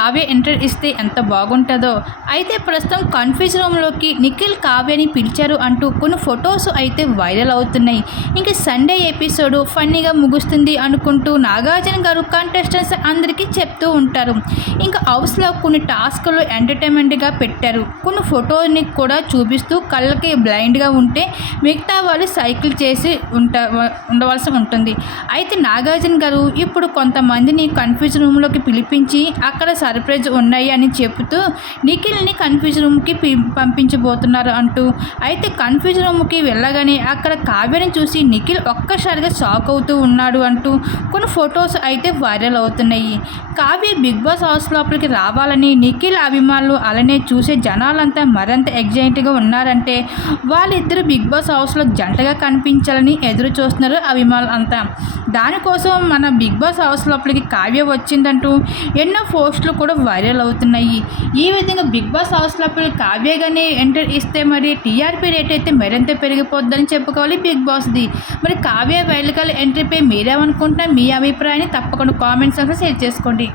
Kavya enter ఇస్తే ఎంత బాగుంటుందో. అయితే ప్రస్తుతం కన్ఫ్యూజ్ రూమ్లోకి నిఖిల్ కావ్యని పిలిచారు అంటూ కొన్ని ఫొటోస్ అయితే వైరల్ అవుతున్నాయి. ఇంకా సండే ఎపిసోడ్ ఫన్నీగా ముగుస్తుంది అనుకుంటూ నాగార్జున గారు కంటెస్టెంట్స్ అందరికీ చెప్తూ ఉంటారు. ఇంకా హౌస్లో కొన్ని టాస్క్లు ఎంటర్టైన్మెంట్గా పెట్టారు. కొన్ని ఫోటోని కూడా చూపిస్తూ కళ్ళకి బ్లైండ్గా ఉంటే మిగతా వాళ్ళు సైకిల్ చేసి ఉంట ఉండవలసి ఉంటుంది. అయితే నాగార్జున గారు ఇప్పుడు కొంతమందిని కన్ఫ్యూజ్ రూమ్లోకి పిలిపించి అక్కడ సర్ప్రైజ్ ఉన్నాయి అని చెబుతూ నిఖిల్ని కన్ఫ్యూజ్ రూమ్కి పంపించబోతున్నారు అంటూ. అయితే కన్ఫ్యూజ్ రూమ్కి వెళ్ళగానే అక్కడ కావ్యని చూసి నిఖిల్ ఒక్కసారిగా షాక్ అవుతూ ఉన్నాడు అంటూ కొన్ని ఫొటోస్ అయితే వైరల్ అవుతున్నాయి. కావ్య బిగ్ బాస్ హౌస్ లోపలికి రావాలని నిఖిల్ అభిమానులు అలానే చూసే జనాలంతా మరింత ఎగ్జైట్గా ఉన్నారంటే వాళ్ళిద్దరు బిగ్ బాస్ హౌస్లో జంటగా కనిపించాలని ఎదురు చూస్తున్నారు అభిమానులు అంతా దానికోసం మన బిగ్ బాస్ హౌస్ లోపలికి కావ్య వచ్చిందంటూ ఎన్నో పోస్టులు కూడా వైరల్ అవుతున్నాయి. ఈ విధంగా బిగ్ బాస్ హౌస్ కావ్యగానే ఎంటర్ ఇస్తే మరి టీఆర్పీ రేట్ అయితే మరింత పెరిగిపోద్దని చెప్పుకోవాలి బిగ్ బాస్ది. మరి కావ్య వైల్డ్ ఎంట్రీపై మీరేమనుకుంటున్నా మీ అభిప్రాయాన్ని తప్పకుండా కామెంట్స్ షేర్ చేసుకోండి.